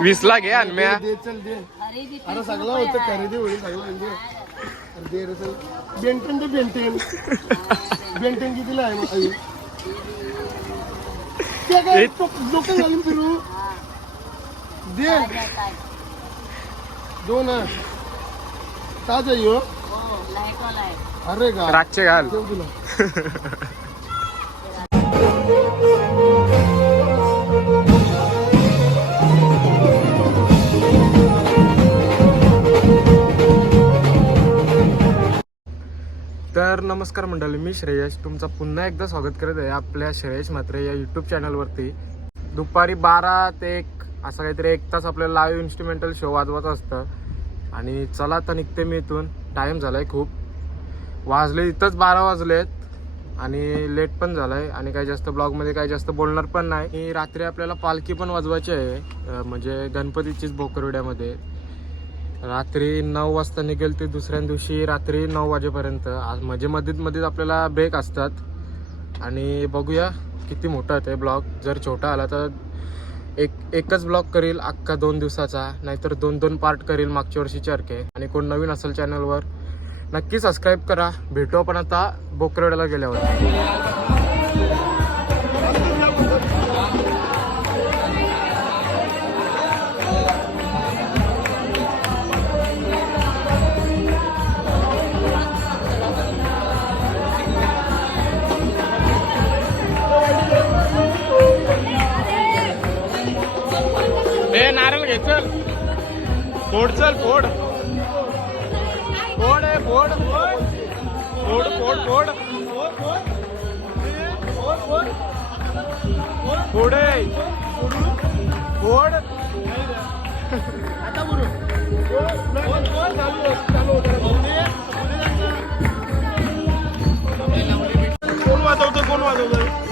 20 ला घे आणि म्या दे चल दे. अरे सगळं होतं खरेदी होईल सगळं दे रे चल. बेंटेन ते बेंटेन बेंटेन कितीला आहे मग आई? ते काय लोकल घालून फिरू दे. 2 ताज आहे हो. अरे का रातचे घाल. देऊ तुला. तर नमस्कार मंडळी, मी श्रेयश तुमचं पुन्हा एकदा स्वागत करत आहे आपल्या श्रेयश म्हात्रे या यूट्यूब चॅनलवरती. दुपारी 12 ते 1 असं काहीतरी 1 तास आपल्याला लाईव्ह इन्स्ट्रुमेंटल शो वाजवायचं असतं. आणि चला आता निघते मी इथून. टाईम झाला आहे खूप, वाजले इथंच 12 वाजलेत आणि लेट पण झाला आहे. आणि काही जास्त ब्लॉगमध्ये काही जास्त बोलणार पण नाही. रात्री आपल्याला पालखी पण वाजवायची आहे, म्हणजे गणपतीचीच भोकरवाड्यामध्ये. रात्री 9 वाजता निघेल ते दुसऱ्या दिवशी रात्री 9 वाजेपर्यंत. आज म्हणजे मध्येच आपल्याला ब्रेक असतात. आणि बघूया किती मोठा आहे ते ब्लॉग. जर छोटा आला तर एकच ब्लॉग करील अख्खा 2 दिवसाचा, नाहीतर 2 पार्ट करील मागच्या वर्षीचे सारखे. आणि कोण नवीन असेल चॅनलवर नक्की सबस्क्राईब करा. भेटू आपण आता भोकरवाड्याला गेल्यावर. नारळ घे चल. फोड चल फोड फोड आहे फोड फोड फोड फोड फोड आहे फोड. आता बोलू. कोण वाजवतं कोण वाजवतं?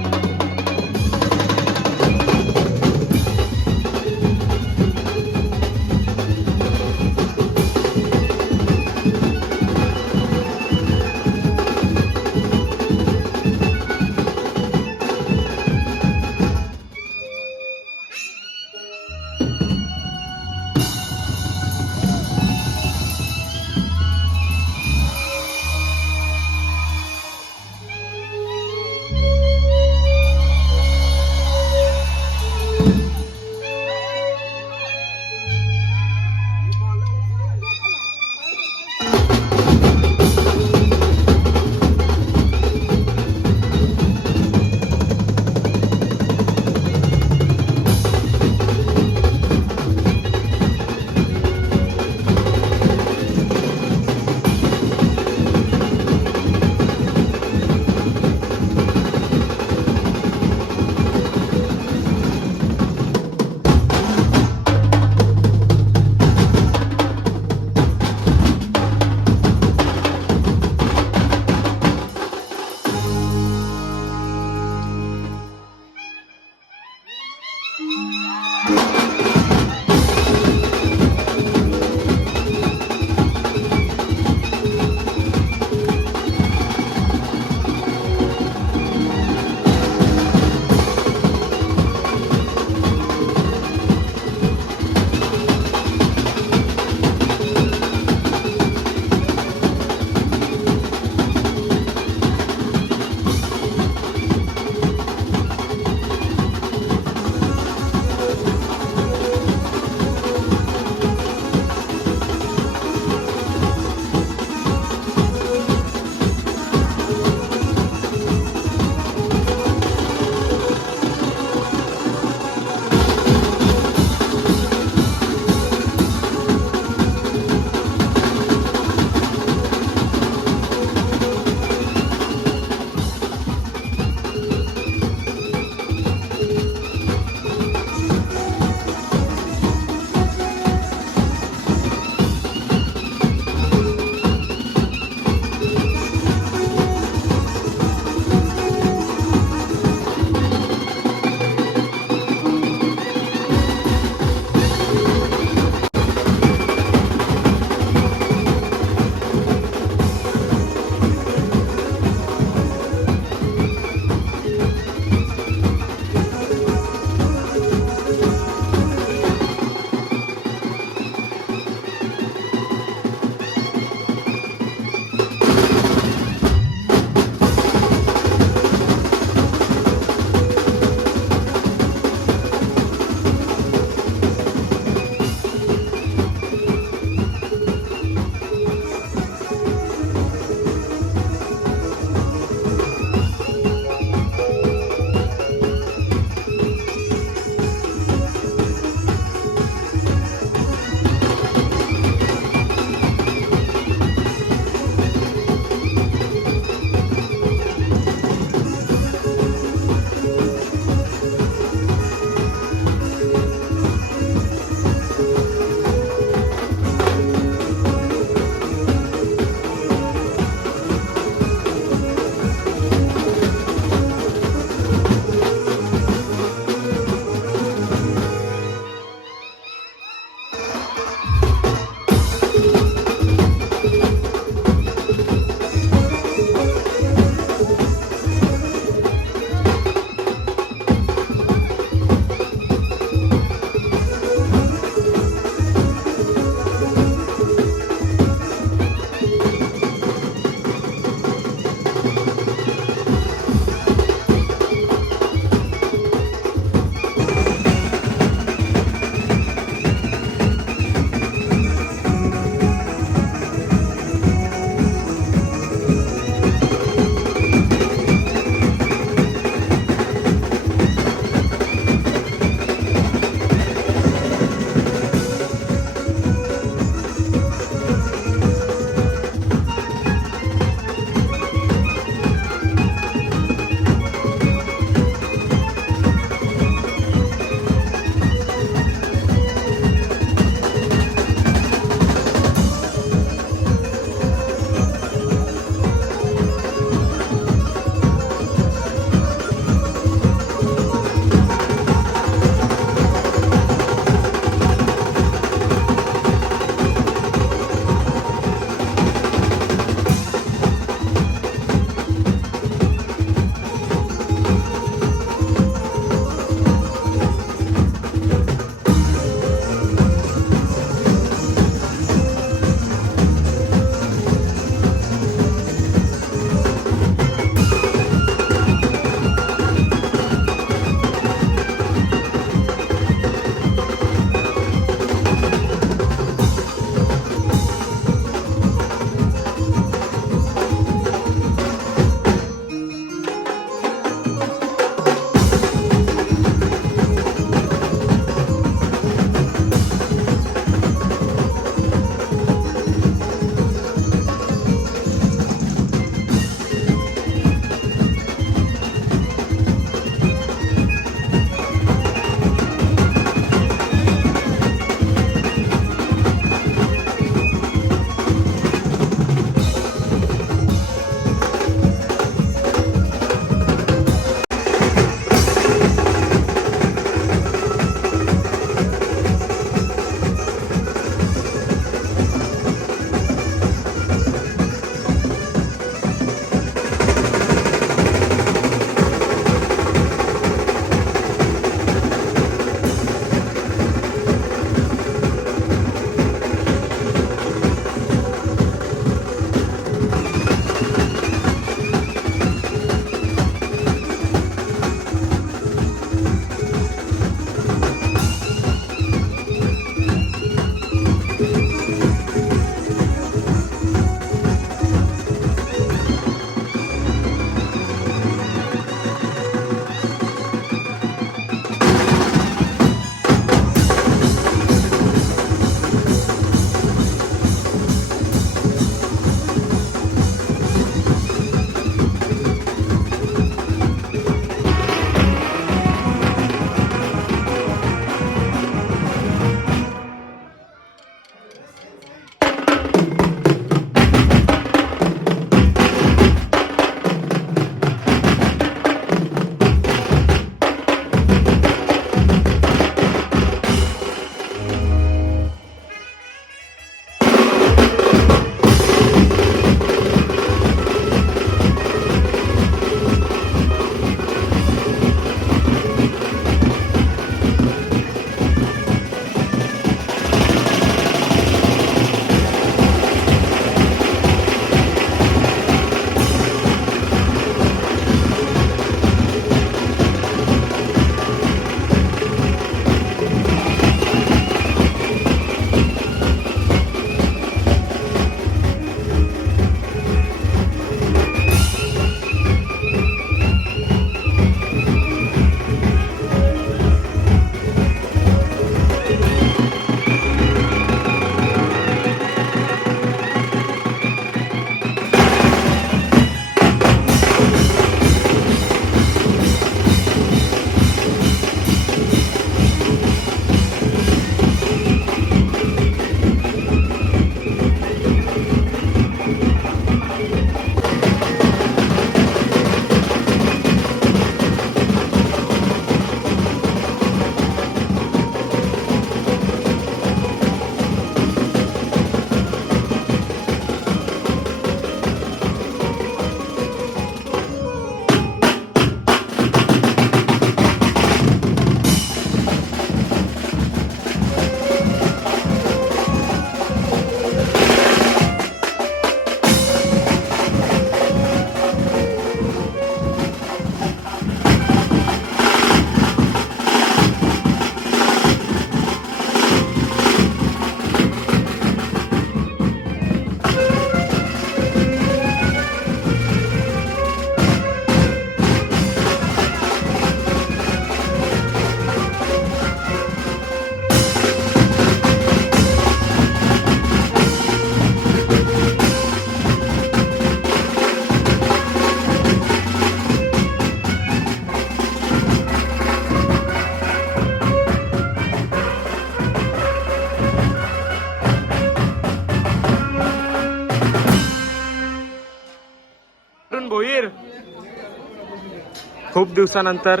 खूप दिवसानंतर.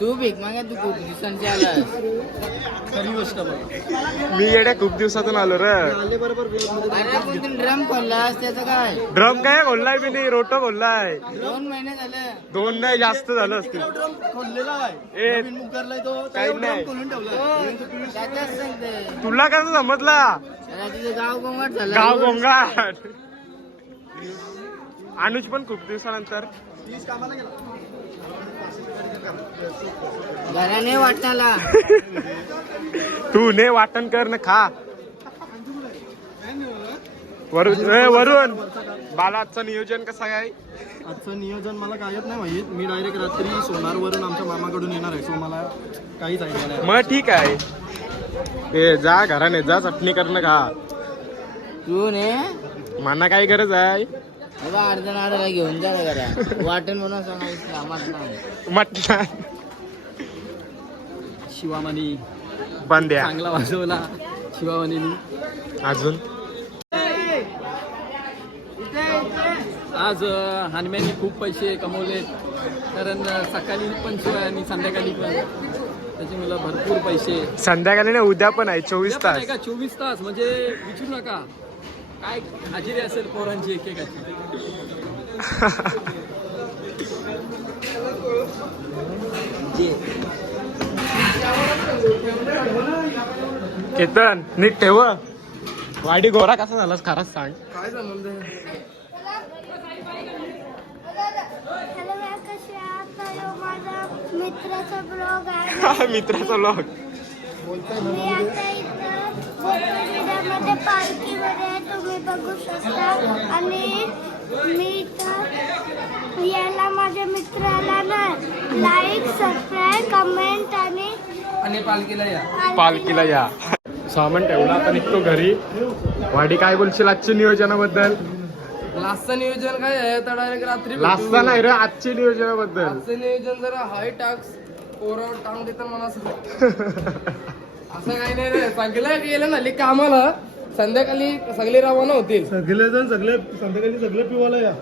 तू भीक मागे तू खूप दिवसांची आलास. खरी गोष्ट बघ. मी येड्या खूप दिवसातून आलो रे. आले बरोबर अरे पण तू ड्रम खोललास त्याचं काय? ड्रम काय बोललाय मी नाही, रोटो बोललाय. 2 महिने झाले. 2 नाही जास्त झालं असतील. ड्रम खोललेला आहे. ए नवीन मुकरलाय तो. काही नाही. खोलून ठेवला. त्याच्याच सांगते. तुला कसं समजला? अरे तिथे गाव गोंगाट झाला. गाव गोंगाट. अनुज पण खूप दिवसानंतर. कामाला गेला. घराने वाटणाला. तू ने वाटण कर ना खा. वरून बाला आजचं नियोजन कसं काय? आजचं नियोजन मला कायच नाही माहित. मी डायरेक्ट रात्री सोनारवरून आमच्या मामाकडून येणार आहे. सो मला काहीच आयडिया नाही. मग ठीक आहे. ते जा घराने जा, चटणी करणं खा. तू ने मला काय गरज आहे? बाबा अर्धा नारळा घेऊन जा घरा. वाटण म्हणून सांगायचं आम्हाला. मटण शिवामानी बंद्या चांगला वाजवला. शिवामानीनी अजून आज हनुम्यानी खूप पैसे कमवले. कारण सकाळी पण शिवाय आणि संध्याकाळी पण त्याचे मला भरपूर पैसे. संध्याकाळी ना उद्या पण आहे 24 तास. 24 तास म्हणजे विचारू नका काय हजेरी असेल पोरांची एकेकाची. केतन नीट ठेव. वाडी गोरा कसा झालास खराच सांग. काय संबंध? हॅलो कसे आहात? माझा मित्राचा ब्लॉग आहे. मित्राचा लॉग. मी आता इथं बोटविड्यामध्ये पार्कीमध्ये आहे. तुम्ही बघू शकता. आणि मी इथं याला माझ्या मित्राला ना लाईक सबस्क्राईब कमेंट आणि पालखीला या. सामान ठेवला आता निघतो घरी. वाडी काय बोलशील आजच्या नियोजनाबद्दल? लास्टचं नियोजन काय आहे? तर डायरेक्ट रात्री लास्टचा नाही रे, आजच्या नियोजनाबद्दल. आजचं नियोजन जरा हाय टाक्स पोरावर टांग देतात मला असं काही नाही रे. सगळं गेलं ना कामाला. संध्याकाळी सगळे रवाना होतील. सगळेजण संध्याकाळी सगळे पिवायला या.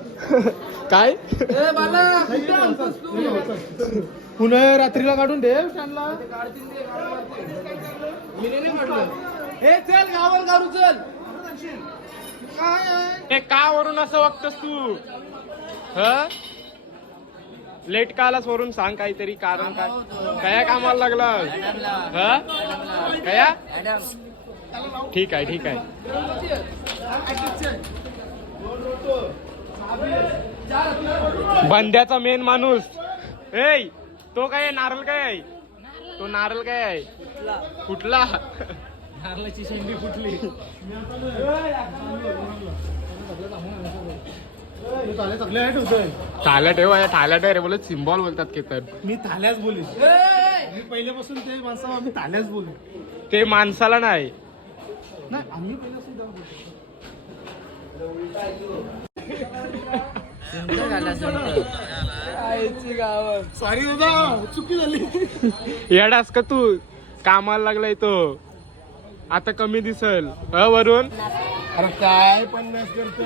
काय ए बाला, कुठे आणतोस तू? पुन्हा रात्रीला काढून ठेव. काढतील ते, गाडी मारतील. मी नाही म्हटलं. हे चल गावाला काढू चल. काय आहे? हे का वरून असं वागतोस तू? ह लेट का आलास वरून सांग काहीतरी कारण. काय कया कामाला लागला? ह कया? ठीक आहे ठीक आहे. बंद्याचा मेन माणूस. ए तो काय नारळ काय आहे? तो नारळ काय आहे? कुठला? नारळाची शेंडी फुटली. थाल्या ठेव. थाल्या ठेव रे बोलत सिम्बॉल बोलतात केतन. मी थाल्याच बोलीस. मी पहिल्यापासून ते माणसं आम्ही थाल्याच बोलू. ते माणसाला नाही. नाही आम्ही पहिल्यापासून सॉरी दादा चुकी झाली. येडास का तू? कामाला लागलाय तो. आता कमी दिसल वरून. अरे काय 50 करतो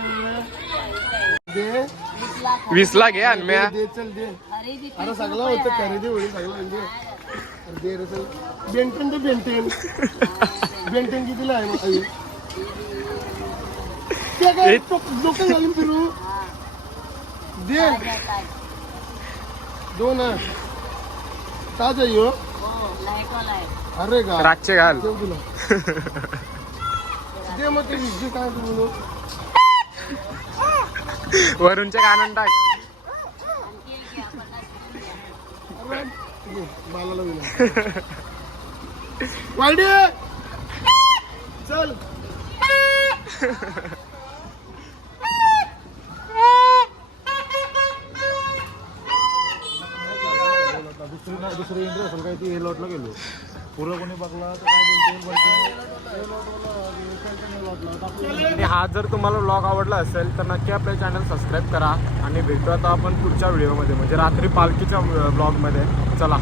दे. 20 ला घे आणि म्या. दे चल दे. अरे सगळं होतं खरेदी होईल सगळं म्हणजे. दे रे चल. बेंटेन ते बेंटेन. बेंटेन कितीला आहे मग? ते काय डोकं घालून फिरू. दे 2 ताज आहे हो. अरे का रातचे घाल. देऊ तुला. दे मग ते 20 काय तू बोलू. वरूनचे कानून टाक. बालाला दिला. वाईडे चल. दुसरं इंटर असेल काय ती लॉटला गेलो. पुरं कोणी बघला तर काय बोलतो. आणि हा जर तुम्हाला व्लॉग आवडला असेल तर नक्की आपल्या चॅनल सबस्क्राईब करा. आणि भेटू आता आपण पुढच्या व्हिडिओमध्ये म्हणजे रात्री पालखीच्या व्लॉगमध्ये. चला.